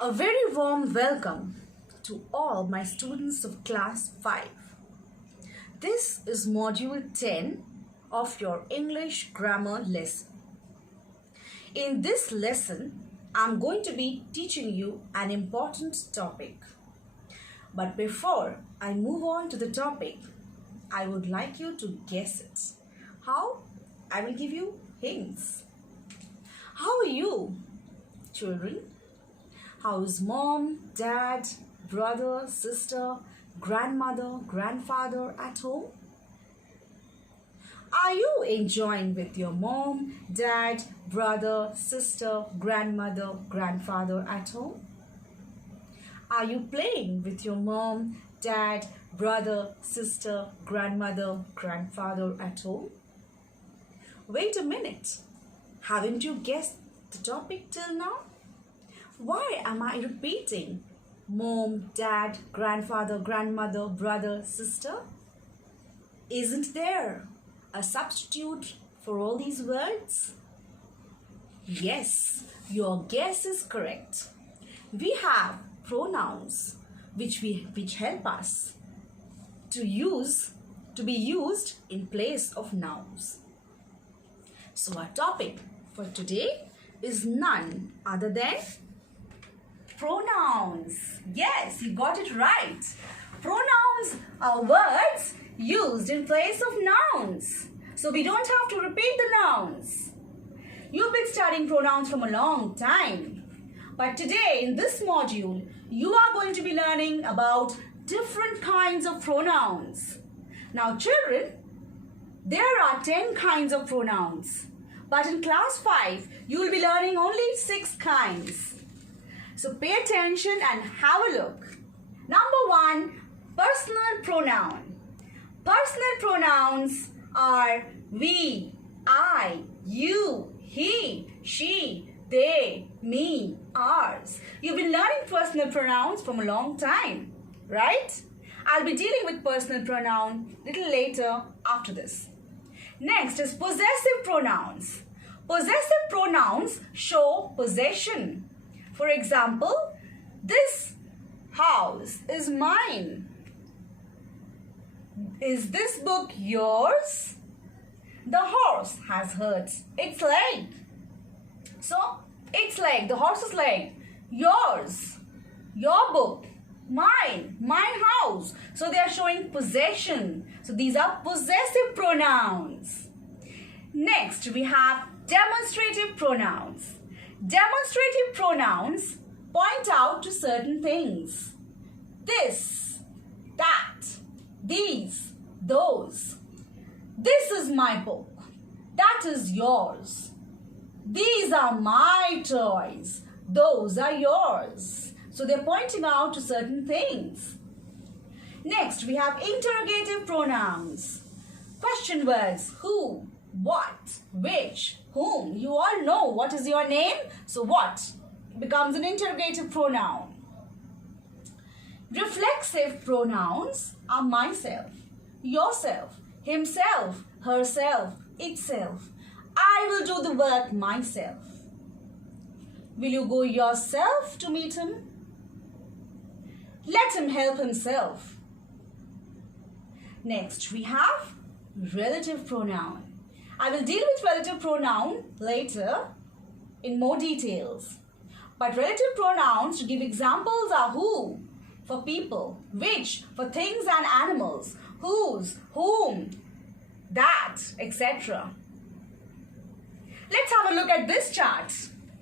A very warm welcome to all my students of class 5. This is module 10 of your English grammar lesson. In this lesson, I'm going to be teaching you an important topic. But before I move on to the topic, I would like you to guess it. How? I will give you hints. How are you, children? How's mom, dad, brother, sister, grandmother, grandfather at home? Are you enjoying with your mom, dad, brother, sister, grandmother, grandfather at home? Are you playing with your mom, dad, brother, sister, grandmother, grandfather at home? Wait a minute. Haven't you guessed the topic till now? Why am I repeating mom, dad, grandfather, grandmother, brother, sister? Isn't there a substitute for all these words? Yes, your guess is correct. We have pronouns which help us to be used in place of nouns. So our topic for today is none other than pronouns. Yes, you got it right. Pronouns are words used in place of nouns. So we don't have to repeat the nouns. You've been studying pronouns from a long time. But today in this module, you are going to be learning about different kinds of pronouns. Now children, there are 10 kinds of pronouns. But in class 5, you will be learning only 6 kinds. So pay attention and have a look. Number 1, personal pronoun. Personal pronouns are we, I, you, he, she, they, me, ours. You've been learning personal pronouns from a long time, right? I'll be dealing with personal pronoun little later after this. Next is possessive pronouns. Possessive pronouns show possession. For example, this house is mine. Is this book yours? The horse has hurt its leg. So, its leg, the horse's leg, yours, your book, mine, my house. So they are showing possession. So these are possessive pronouns. Next, we have demonstrative pronouns. Demonstrative pronouns point out to certain things. This, that, these, those. This is my book. That is yours. These are my toys. Those are yours. So they're pointing out to certain things. Next, we have interrogative pronouns. Question words. Who, what, which, whom. You all know what is your name. So what becomes an interrogative pronoun. Reflexive pronouns are myself, yourself, himself, herself, itself. I will do the work myself. Will you go yourself to meet him? Let him help himself. Next, we have relative pronoun. I will deal with relative pronoun later in more details. But relative pronouns to give examples are who for people, which for things and animals, whose, whom, that, etc. Let's have a look at this chart.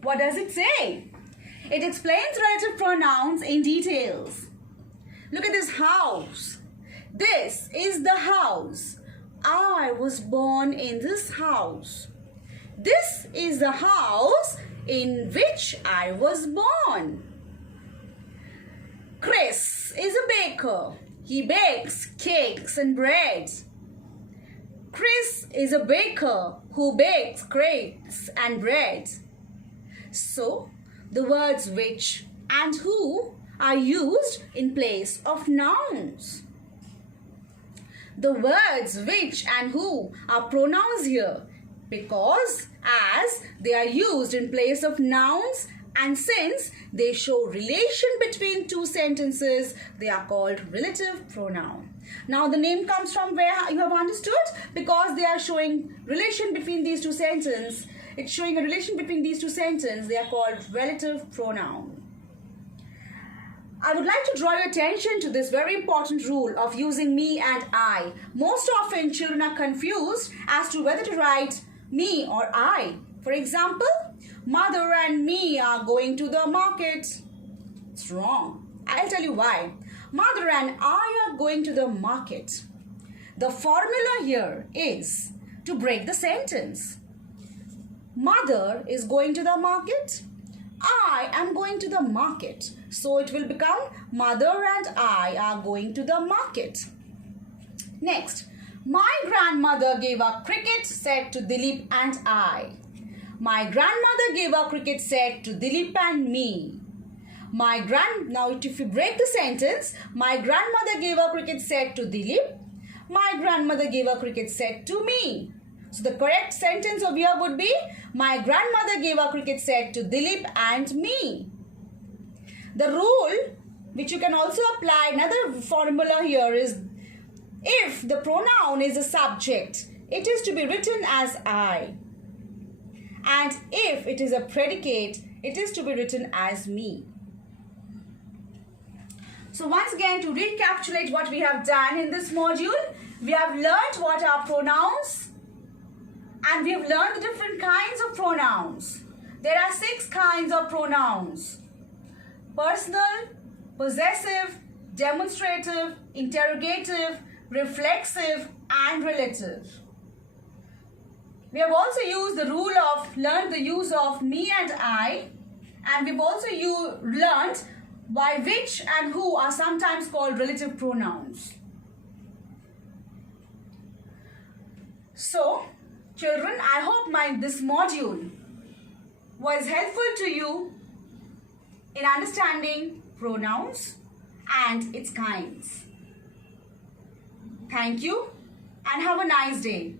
What does it say? It explains relative pronouns in details. Look at this house. This is the house. I was born in this house. This is the house in which I was born. Chris is a baker. He bakes cakes and bread. Chris is a baker who bakes cakes and bread. So, the words which and who are used in place of nouns. The words which and who are pronouns here because as they are used in place of nouns And since they show relation between two sentences, they are called relative pronoun. Now the name comes from where you have understood, because they are showing relation between these two sentences. It's showing a relation between these two sentences. They are called relative pronoun. I would like to draw your attention to this very important rule of using me and I. Most often children are confused as to whether to write me or I. For example, mother and me are going to the market. It's wrong. I'll tell you why. Mother and I are going to the market. The formula here is to break the sentence. Mother is going to the market. I am going to the market. So it will become mother and I are going to the market. Next, my grandmother gave a cricket set to Dilip and I. My grandmother gave a cricket set to Dilip and me. Now if you break the sentence, my grandmother gave a cricket set to Dilip. My grandmother gave a cricket set to me. So the correct sentence over here would be, my grandmother gave a cricket set to Dilip and me. The rule which you can also apply, another formula here is, if the pronoun is a subject, it is to be written as I. And if it is a predicate, it is to be written as me. So once again, to recapitulate what we have done in this module, we have learned what are pronouns, and we have learned the different kinds of pronouns. There are 6 kinds of pronouns: personal, possessive, demonstrative, interrogative, reflexive, and relative. We have also used the rule of, learned the use of me and I, and we've also learned why which and who are sometimes called relative pronouns. So, children, I hope this module was helpful to you in understanding pronouns and its kinds. Thank you and have a nice day.